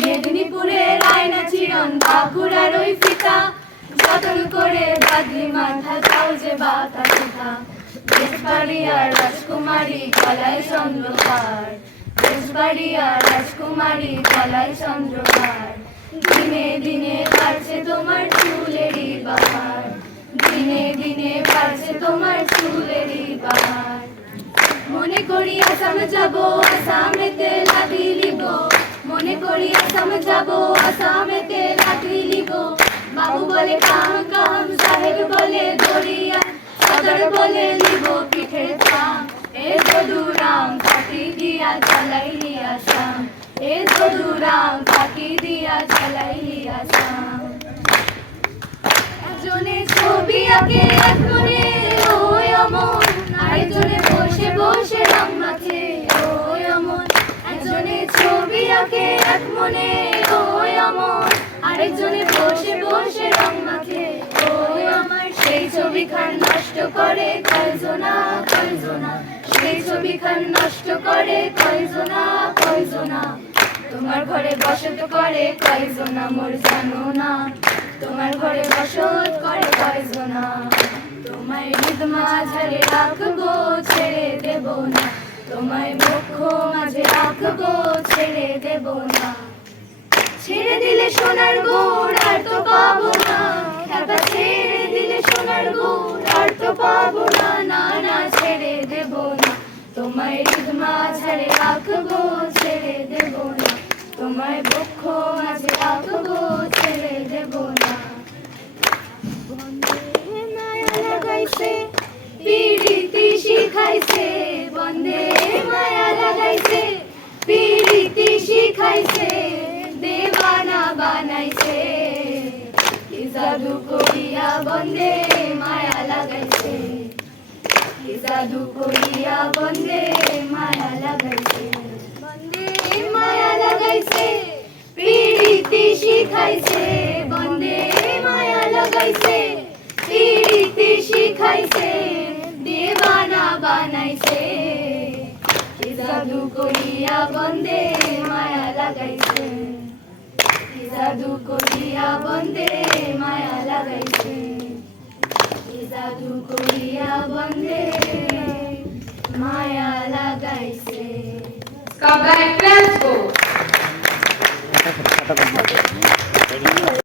মেদিনীপুরের আয়না চিরন, বাঁকুড়ার ওই ফিতা। যতন করে বাঁধি মাথা চাও যে বাতা পিঠা দেশবাড়ি আর রাজকুমারী কলাই চন্দ্রকার। দেশবাড়ি আর রাজকুমারী কলাই চন্দ্রকার। দিনে দিনে বাড়ছে তোমার চুলেরই বাহার। দিনে দিনে বাড়ছে তোমার চুলেরই বাহার। মনে করি আসাম যাব আসামেতে লাগি লিব মনে করি আসাম যাব আসামেতে লাগি লিব বাবু বলে কাম কাম সাহেব বলে দরিয়া সদর বলে লিব পিঠের থাম এ যদুরাম ফাঁকি দিয়া চালাইলি আসাম এ যদুরাম ফাঁকি দিয়া চালাইলি আসাম একজনে ছবি আঁকে এক ছবি আঁকে এক মনে ওই অমন আরেকজনে বসে বসে রং মাখে। ওই আমার সেই ছবিখান নষ্ট করে কয়জনা কয়জনা সেই ছবিখান নষ্ট করে কয়জনা কয়জনা তোমার ঘরে বসত করে কয়জনা মোর জানো না। তোমার ঘরে বসত করে কয়জনা তোমায় হৃদ মাঝারে রাখব, ছেড়ে দেব না। তোমায় বক্ষ মাঝে রাখব ছেড়ে দেব না। ছেড়ে দিলে সোনার গুড় আর তো পাবো না। খেপা ছেড়ে দিলে সোনার গুড় আর তো পাবো না। না না, ছেড়ে দেব না। তোমায় হৃদ মাঝারে রাখব ছেড়ে দেব না। তোমায় বক্ষ মাঝে রাখব ছেড়ে দেব না। বন্দে মায়া লাগাইছে, পিড়িতি শিখাইছে। বন্দে মায়া লাগাইছে পিড়িতি শিখাইছে, দেবানা বানাইছে। কি জাদু করিয়া বন্দে মায়া লাগাইছে, কি জাদু করিয়া বন্দে মায়া লাগাইছে। বন্দে মায়া লাগাইছে পিড়িতি শিখাইছে বন্দে মায়া লাগাইছে পিড়িতি শিখাইছে দেবানা বানাইছে কি জাদু করিয়া বন্দে মায়া লাগাইছে। কি জাদু করিয়া বন্দে মায়া লাগাইছে। কি জাদু করিয়া বন্দে মায়া লাগাইছে। Back, let's go.